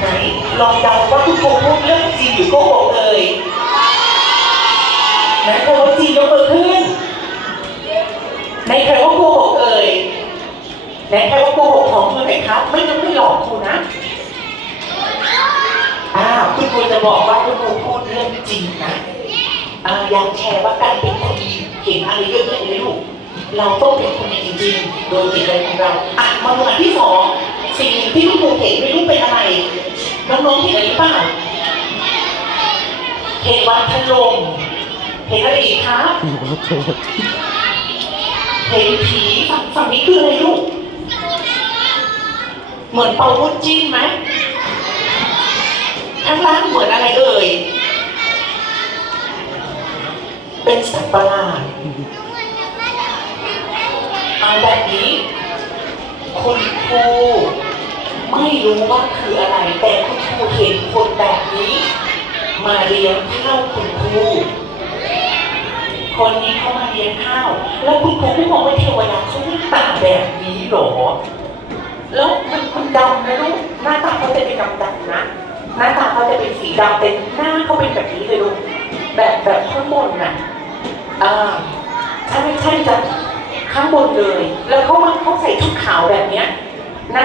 ไหนลองเดาว่าคุณครูพูดเรื่องจริงหรือโกหกเอ่ยไหนใครว่าจริงยกมือขึ้นไหนใครว่าโกหกเอ่ยไหนใครว่าโกหกของมือไหนครับ ไม่ต้องไม่หลอกครูนะอ้าวคุณครูจะบอกว่าคุณครูพูดเรื่องจริงนะอ่าอยากแชร์ว่าการเป็นคนดีเห็นอะไรเยอะแยะเลยลูกเราต้องเป็นคนดีจริงๆ โดยจิตใจของเราอะมาดูอันที่สองสิ่งที่ลูกเห็นไม่รู้เป็นอะไร น้องๆเห็นอะไรหรือเปล่าเห็นวัดพัดลมเห็นอะไรอีกครับเห็นผีฝั่งฝั่งนี้คืออะไรลูก เหมือนเปาวุ้นจิ้นไหมข้างล่างเหมือนอะไรเอ่ย เป็นสัตว์ประหลาดเอาแบบนี้คุณครูไม่รู้ว่าคืออะไรแต่ มาเลี้ยงข้าวคุณครูคนนี้เขามาเลี้ยงข้าว แล้วคุณครูไม่มองว่าเทวดาเขาหน้าตาแบบนี้หรอ แล้วมันมันดำนะลูกหน้าตาเขาจะเป็นดำดำนะ หน้าตาเขาจะเป็นสีดำเป็นหน้าเขาเป็นแบบนี้เลยลูกแบบแบบข้างบนน่ะอ่าใช่ใช่จ้ะข้างบนเลย แล้วเขามาเขาใส่ชุดขาวแบบเนี้ย